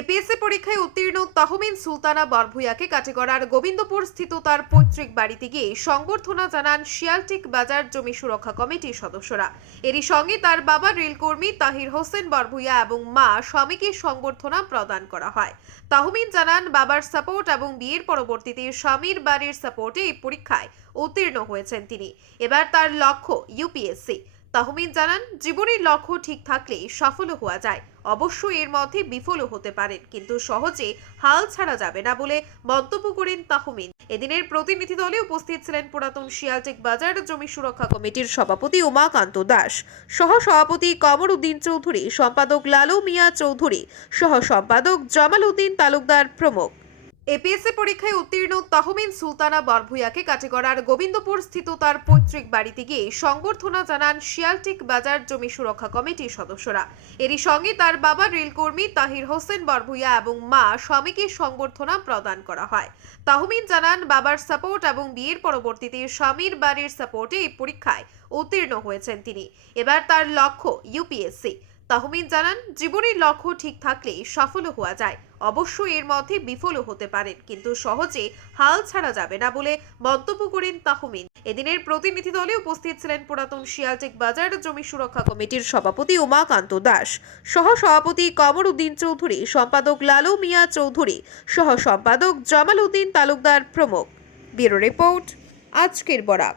APS-C পরীক্ষায় উত্তীর্ণ তাহমিন সুলতানা বরভুইয়াকে কাটিগড়ার গোবিন্দপুর স্থিত তার পৈতৃক বাড়িতে গিয়ে সংবর্ধনা জানান শিয়ালটিক বাজার জমি সুরক্ষা কমিটির সদস্যরা। এরই সঙ্গে তার বাবা রেলকর্মী তাহির হোসেন বরভুইয়া এবং মা স্বামীকে সংবর্ধনা প্রদান করা হয়। তাহমিন জানান, বাবার সাপোর্ট এবং বিয়ের পরবর্তীতে স্বামীর বাড়ির সাপোর্টে এই পরীক্ষায় উত্তীর্ণ হয়েছেন তিনি। এবার তার লক্ষ্য ইউপিএসসি তাহমিন জানান, জীবনের লক্ষ্য ঠিক থাকলে সফল হওয়া যায়। অবশ্যই এর মধ্যে বিফলও হতে পারেন, কিন্তু সহজে হাল ছাড়া যাবে না বলে মন্তব্য করেন তাহমিন এদিনের প্রতিনিধি দলে উপস্থিত ছিলেন পুরাতন শিয়ালটেক বাজার জমি সুরক্ষা কমিটির সভাপতি উমাকান্ত দাস সহ সভাপতি কমর উদ্দিন চৌধুরী, সম্পাদক লালু মিয়া চৌধুরী সহ সম্পাদক জামাল উদ্দিন তালুকদার প্রমুখ। এপিএসসি পরীক্ষায় উত্তীর্ণ তহমিন সুলতানা বরভুইয়াকে কাটিগড়ার গোবিন্দপুর স্থিত তার পৈতৃক বাড়িতে গিয়ে সংবর্ধনা জানান শিয়ালটিক বাজার জমি সুরক্ষা কমিটির সদস্যরা। এরই সঙ্গে তার বাবা রেলকর্মী তাহির হোসেন বরভুইয়া এবং মা স্বামীকে সংবর্ধনা প্রদান করা হয়। তাহমিন জানান, বাবার সাপোর্ট এবং বিয়ের পরবর্তীতে স্বামীর বাড়ির সাপোর্টে এই পরীক্ষায় উত্তীর্ণ হয়েছেন তিনি। এবার তার লক্ষ্য ইউপিএসসি তাহমিন জানান, জীবনের লক্ষ্য ঠিক থাকলে সফল হওয়া যায়। অবশ্যই এর মধ্যে বিফলও হতে পারেন, কিন্তু সহজে হাল ছাড়া যাবে না বলে মন্তব্য করেন তাহমিন এদিনের প্রতিনিধি দলে উপস্থিত ছিলেন পুরাতন শিয়ালটেক বাজার জমি সুরক্ষা কমিটির সভাপতি উমাকান্ত দাস সহ সভাপতি কমর উদ্দিন চৌধুরী, সম্পাদক লালু মিয়া চৌধুরী সহ সম্পাদক জামাল উদ্দিন তালুকদার প্রমুখ। ব্যুরো রিপোর্ট, আজকের বরাক।